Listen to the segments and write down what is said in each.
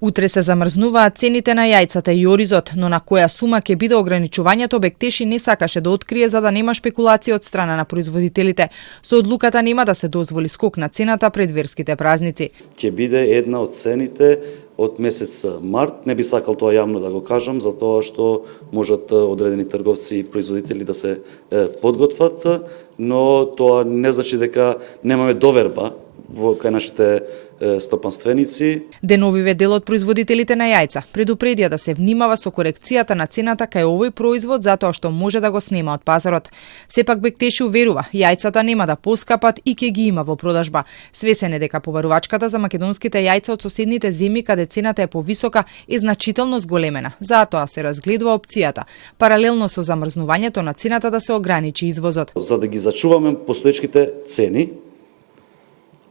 Утре се замрзнуваат цените на јајцата и оризот, но на која сума ќе биде ограничувањето Бектеши не сакаше да открие за да нема шпекулација од страна на производителите. Со одлуката нема да се дозволи скок на цената пред верските празници. Ќе биде една од цените од месец март. Не би сакал тоа јавно да го кажам, затоа што можат одредени трговци и производители да се подготват, но тоа не значи дека немаме доверба кај нашите стопанственици. Деновиве дел од производителите на јајца предупредија да се внимава со корекцијата на цената кај овој производ затоа што може да го снема од пазарот. Сепак Бектеши уверува, јајцата нема да поскапат и ќе ги има во продажба. Свесен е дека побарувачката за македонските јајца од соседните земји каде цената е повисока е значително зголемена. Затоа се разгледува опцијата, паралелно со замрзнувањето на цената да се ограничи извозот. За да ги зачуваме постоечките цени,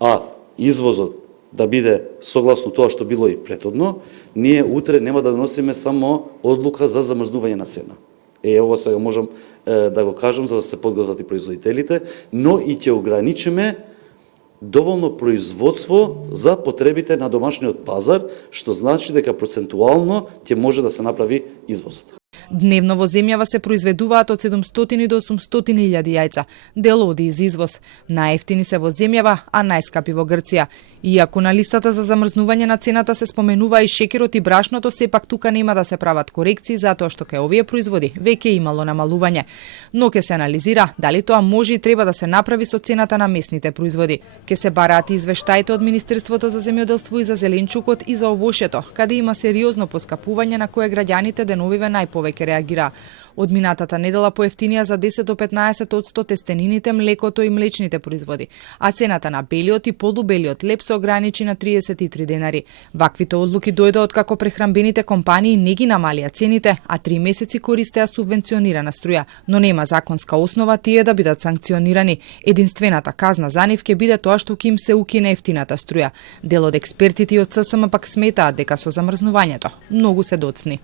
а извозот да биде согласно тоа што било и претhodно, ние утре нема да доносиме само одлука за замрзнување на цена. Ова сега можам да го кажам за да се подготват и производителите, но и ќе ограничиме доволно производство за потребите на домашниот пазар, што значи дека процентуално ќе може да се направи извозот. Дневно во земјава се произведуваат од 700 до 800 илјади јајца. Дел оди из извоз. Најефтини се во земјава, а најскапи во Грција. Иако на листата за замрзнување на цената се споменува и шекерот и брашното, сепак тука нема да се прават корекции затоа што кај овие производи веќе имало намалување. Но ќе се анализира дали тоа може и треба да се направи со цената на месните производи. Ќе се бараат извештаите од Министерството за земјоделство и за зеленчукот и за овошјето, каде има сериозно поскапување на кое граѓаните деновиве најповеќе реагира. Од минатата недела поевтинија за 10 до 15% тестенините, млекото и млечните производи, а цената на белиот и полубелиот леп се ограничи на 33 денари. Ваквите одлуки дојдоа откако прехранбените компании не ги намалија цените, а 3 месеци користеа субвенционирана струја, но нема законска основа тие да бидат санкционирани. Единствената казна за нив ќе биде тоа што ќе им се укине ефтината струја. Дел од експертите и од ССМ пак сметаат дека со замрзнувањето многу се доцни.